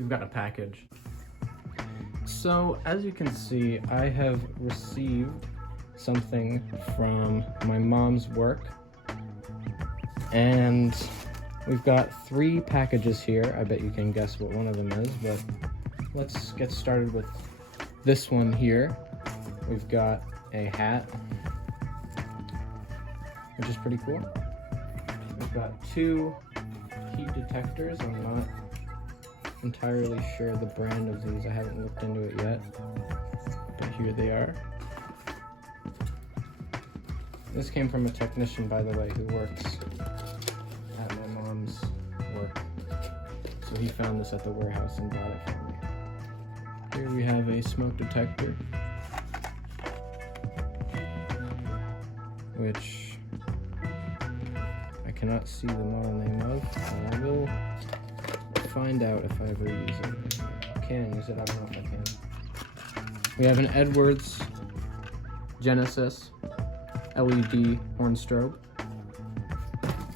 we've got a package. So as you can see, I have received something from my mom's work, and we've got 3 packages here. I bet you can guess what one of them is, but let's get started with this one here. We've got a hat, which is pretty cool. We've got 2 heat detectors. I'm not entirely sure the brand of these. I haven't looked into it yet, but here they are. This came from a technician, by the way, who works at my mom's work. So he found this at the warehouse and bought it for me. Here we have a smoke detector, which I cannot see the model name of, and I will find out if I ever use it. I can use it, I don't know if I can. We have an Edwards Genesis LED horn strobe.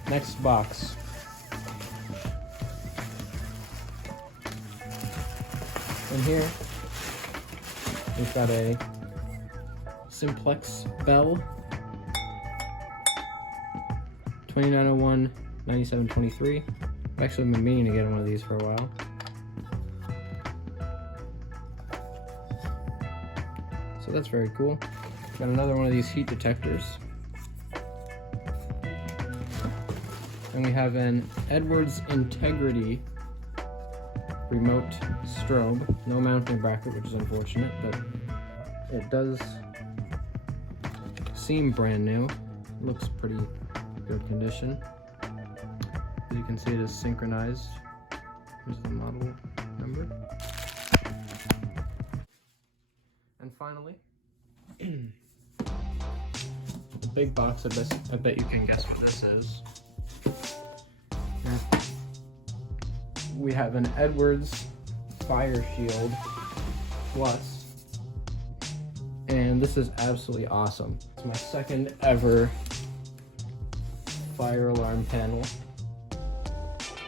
Next box. In here, we've got a Simplex bell, 2901 9723. I've actually been meaning to get one of these for a while. So that's very cool. Got another one of these heat detectors. And we have an Edwards Integrity remote strobe. No mounting bracket, which is unfortunate, but it does seem brand new. It looks pretty good condition. As you can see, it is synchronized. Here's the model number. And finally, the big box. I bet you can guess what this is. We have an Edwards Fire Shield Plus, and this is absolutely awesome. It's my second ever fire alarm panel.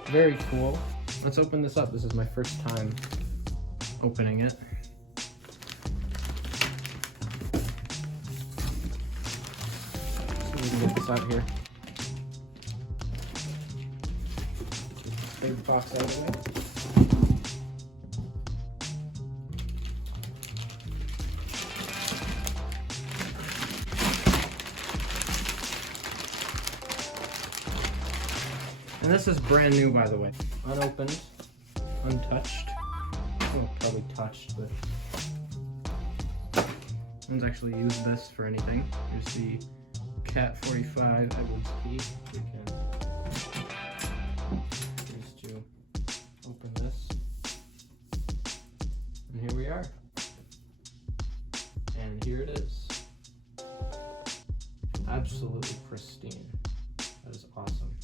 Very cool. Let's open this up. This is my first time opening it. So we can get this out here. Big box out of the way. And this is brand new, by the way. Unopened, untouched. Well, probably touched, but no one's actually used this for anything. Here's the Cat 45 Edwards key. We can use to open this. And here we are. And here it is. Absolutely pristine. That is awesome.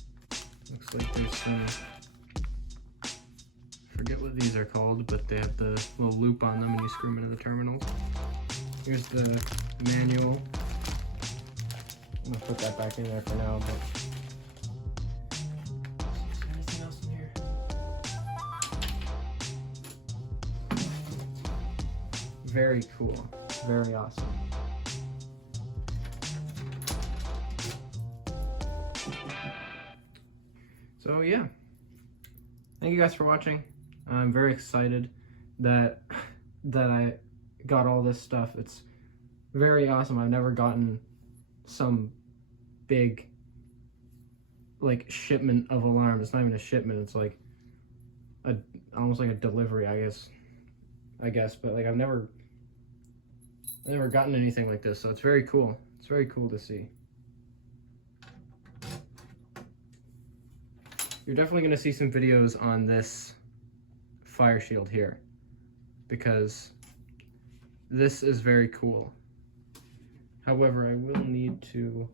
Looks like there's some, I forget what these are called, but they have the little loop on them and you screw them into the terminals. Here's the manual. I'm gonna put that back in there for now, but is there anything else in here? Very cool, very awesome. So yeah, thank you guys for watching. I'm very excited that I got all this stuff. It's very awesome. I've never gotten some big like shipment of alarms. It's not even a shipment. It's like almost like a delivery, I guess. But like I've never gotten anything like this. So it's very cool. It's very cool to see. You're definitely going to see some videos on this fire shield here, because this is very cool. However, I will need to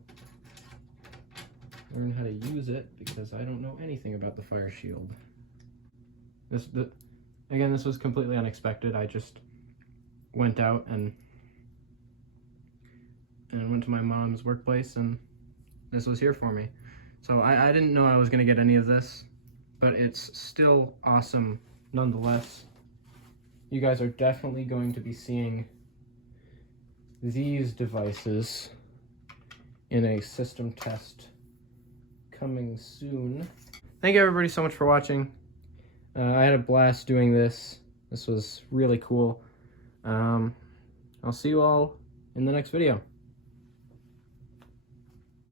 learn how to use it because I don't know anything about the fire shield. Again, this was completely unexpected. I just went out and went to my mom's workplace, and this was here for me. So I didn't know I was going to get any of this, but it's still awesome nonetheless, you guys are definitely going to be seeing these devices in a system test coming soon. Thank you everybody so much for watching. I had a blast doing this. This was really cool. I'll see you all in the next video.